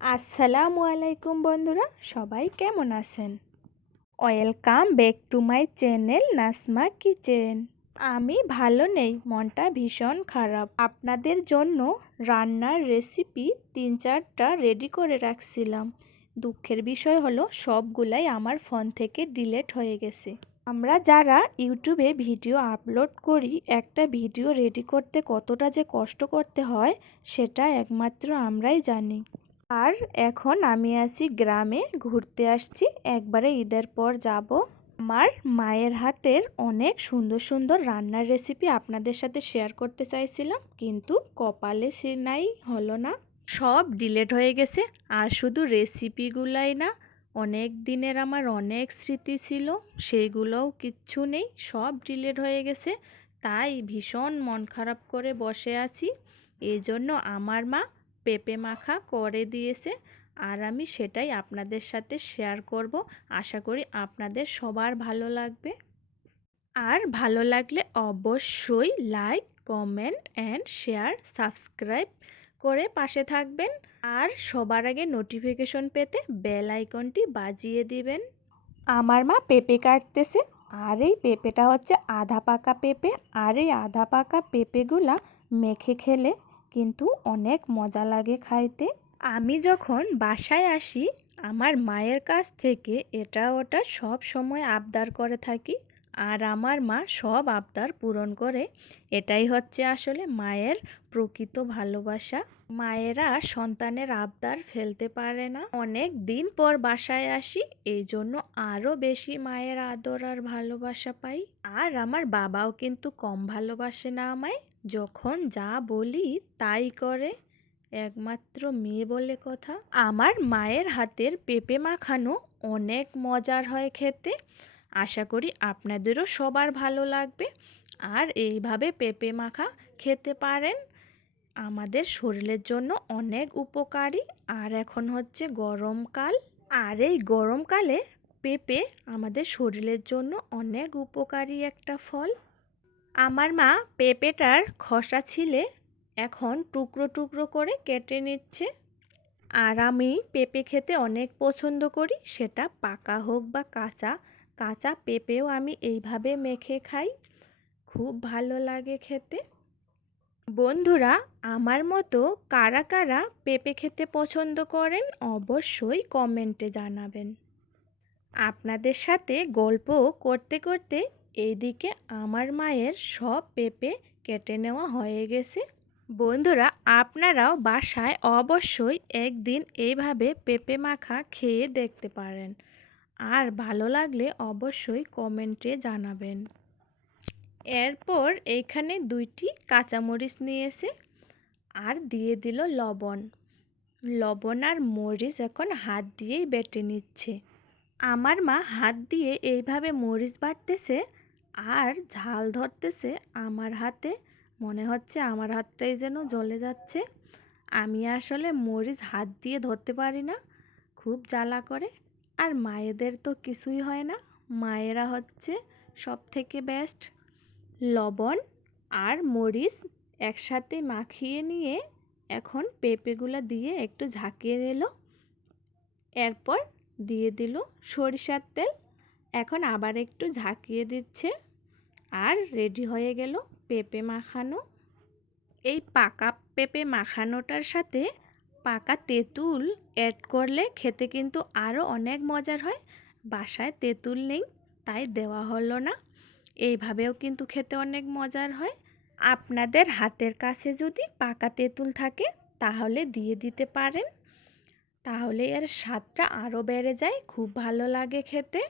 আসসালামু আলাইকুম বন্ধুরা, সবাই কেমন আছেন? Welcome back to my channel Nasma kitchen আমি ভালো নেই, মনটা ভীষণ খারাপ। আপনাদের জন্য রান্নার রেসিপি তিন চারটা রেডি করে রাখছিলাম। দুঃখের বিষয় হলো, সবগুলাই আমার ফোন থেকে ডিলেট হয়ে গেছে। আমরা যারা ইউটিউবে ভিডিও আপলোড করি, একটা ভিডিও রেডি করতে কতটা যে কষ্ট করতে হয়, সেটা একমাত্র আমরাই জানি। আর এখন আমি আছি গ্রামে ঘুরতে আসছি। একবারে ঈদের পর যাব। আমার মায়ের হাতের অনেক সুন্দর সুন্দর রান্নার রেসিপি আপনাদের সাথে শেয়ার করতে চাইছিলাম, কিন্তু কপালে সে নাই, হলো না। সব ডিলেট হয়ে গেছে, আর শুধু রেসিপিগুলাই না, অনেক দিনের আমার অনেক স্মৃতি ছিল সেইগুলোও কিচ্ছু নেই, সব ডিলেট হয়ে গেছে। তাই ভীষণ মন খারাপ করে বসে আছি। এই জন্য আমার মা পেঁপে মাখা করে দিয়েছে আর আমি সেটাই আপনাদের সাথে শেয়ার করব। আশা করি আপনাদের সবার ভালো লাগবে। আর ভালো লাগলে অবশ্যই like comment and share subscribe করে পাশে থাকবেন। আর সবার আগে নোটিফিকেশন পেতে বেল আইকনটি বাজিয়ে দিবেন। আমার মা পেঁপে কাটতেছে আর এই পেঁপেটা হচ্ছে আধা পাকা পেঁপে আর এই আধা পাকা পেঁপেগুলা মেখে খেলে কিন্তু অনেক মজা লাগে খাইতে। আমি যখন বাসায় আসি, আমার মায়ের কাছ থেকে এটা ওটা সব সময় আবদার করে থাকি। আর আমার মা সব আবদার পূরণ করে। এটাই হচ্ছে আসলে মায়ের প্রকৃত ভালোবাসা। মায়েরা সন্তানের আবদার ফেলতে পারে না। অনেক দিন পর বাসায় আসি এই জন্য আরও বেশি মায়ের আদর আর ভালোবাসা পাই। আর আমার বাবাও কিন্তু কম ভালোবাসে না আমায়। যখন যা বলি তাই করে, একমাত্র মেয়ে বলে কথা। আমার মায়ের হাতের পেঁপে মাখানো অনেক মজার হয় খেতে। আশা করি আপনাদেরও সবার ভালো লাগবে। আর এইভাবে পেঁপে মাখা খেতে পারেন। আমাদের শরীরের জন্য অনেক উপকারী। আর এখন হচ্ছে গরমকাল আর এই গরমকালে পেঁপে আমাদের শরীরের জন্য অনেক উপকারী একটা ফল। আমার মা পেঁপেটার খসা ছিলে এখন টুকরো টুকরো করে কেটে নিচ্ছে। আর আমি পেঁপে খেতে অনেক পছন্দ করি। সেটা পাকা হোক বা কাঁচা কাঁচা পেঁপেও আমি এইভাবে মেখে খাই। খুব ভালো লাগে খেতে। বন্ধুরা, আমার মতো কারা কারা পেঁপে খেতে পছন্দ করেন অবশ্যই কমেন্টে জানাবেন। আপনাদের সাথে গল্প করতে করতে এইদিকে আমার মায়ের সব পেঁপে কেটে নেওয়া হয়ে গেছে। বন্ধুরা, আপনারাও বাসায় অবশ্যই একদিন এইভাবে পেঁপে মাখা খেয়ে দেখতে পারেন। আর ভালো লাগলে অবশ্যই কমেন্টে জানাবেন। এরপর এইখানে দুইটি কাঁচামরিচ নিয়েছে আর দিয়ে দিল লবণ। লবণ আর মরিচ এখন হাত দিয়েই বেটে নিচ্ছে। আমার মা হাত দিয়ে এইভাবে মরিচ বাটতেছে আর ঝাল ধরতেছে আমার হাতে। মনে হচ্ছে আমার হাতটাই যেন জ্বলে যাচ্ছে। আমি আসলে মরিচ হাত দিয়ে ধরতে পারি না। খুব জ্বালা করে। আর মায়েদের তো কিছুই হয় না। মায়েরা হচ্ছে সব থেকে বেস্ট লবণ আর মরিচ একসাথে মাখিয়ে নিয়ে এখন পেঁপেগুলো দিয়ে একটু ঝাঁকিয়ে নিল। এরপর দিয়ে দিল সরিষার তেল। এখন আবার একটু ঝাঁকিয়ে দিচ্ছে আর রেডি হয়ে গেল পেঁপে মাখানো। এই পাকা পেঁপে মাখানোটার সাথে পাকা তেঁতুল অ্যাড করলে খেতে কিন্তু আরও অনেক মজার হয়। বাসায় তেঁতুল নেই, তাই দেওয়া হলো না। এইভাবেও কিন্তু খেতে অনেক মজার হয়। আপনাদের হাতের কাছে যদি পাকা তেঁতুল থাকে, তাহলে দিয়ে দিতে পারেন। তাহলে এর স্বাদটা আরও বেড়ে যায়, খুব ভালো লাগে খেতে।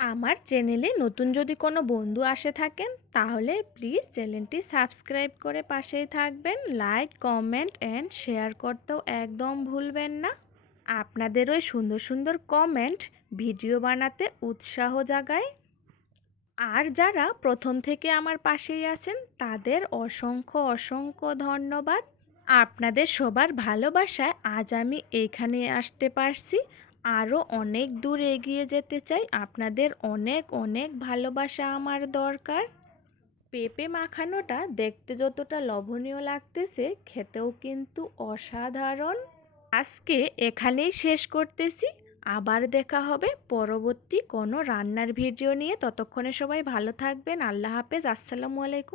আমার চ্যানেলে নতুন যদি কোনো বন্ধু আসে থাকেন, তাহলে প্লিজ চ্যানেলটি সাবস্ক্রাইব করে পাশেই থাকবেন। লাইক, কমেন্ট অ্যান্ড শেয়ার করতেও একদম ভুলবেন না। আপনাদের ওই সুন্দর সুন্দর কমেন্ট ভিডিও বানাতে উৎসাহ জাগায়। আর যারা প্রথম থেকে আমার পাশেই আছেন, তাদের অসংখ্য অসংখ্য ধন্যবাদ। আপনাদের সবার ভালোবাসায় আজ আমি এইখানে আসতে পারছি। আরও অনেক দূর এগিয়ে যেতে চাই। আপনাদের অনেক অনেক ভালোবাসা আমার দরকার। পেঁপে মাখানোটা দেখতে যতটা লোভনীয় লাগতেছে, খেতেও কিন্তু অসাধারণ। আজকে এখানেই শেষ করতেছি। আবার দেখা হবে পরবর্তী কোনো রান্নার ভিডিও নিয়ে। ততক্ষণে সবাই ভালো থাকবেন। আল্লাহ হাফেজ। আসসালামু আলাইকুম।